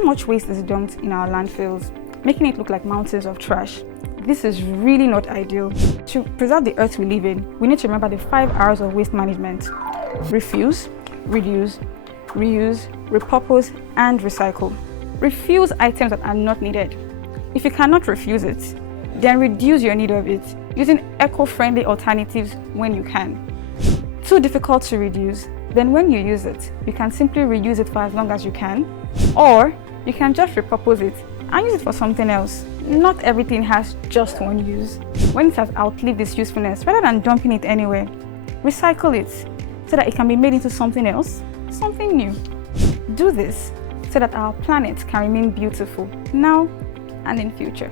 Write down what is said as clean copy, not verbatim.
So much waste is dumped in our landfills, making it look like mountains of trash. This is really not ideal. To preserve the earth we live in, we need to remember the 5 R's of waste management: refuse, reduce, reuse, repurpose, and recycle. Refuse items that are not needed. If you cannot refuse it, then reduce your need of it, using eco-friendly alternatives when you can. Too difficult to reduce, then when you use it, you can simply reuse it for as long as you can, or you can just repurpose it and use it for something else. Not everything has just one use. When it has outlived its usefulness, rather than dumping it anywhere, recycle it so that it can be made into something else, something new. Do this so that our planet can remain beautiful now and in future.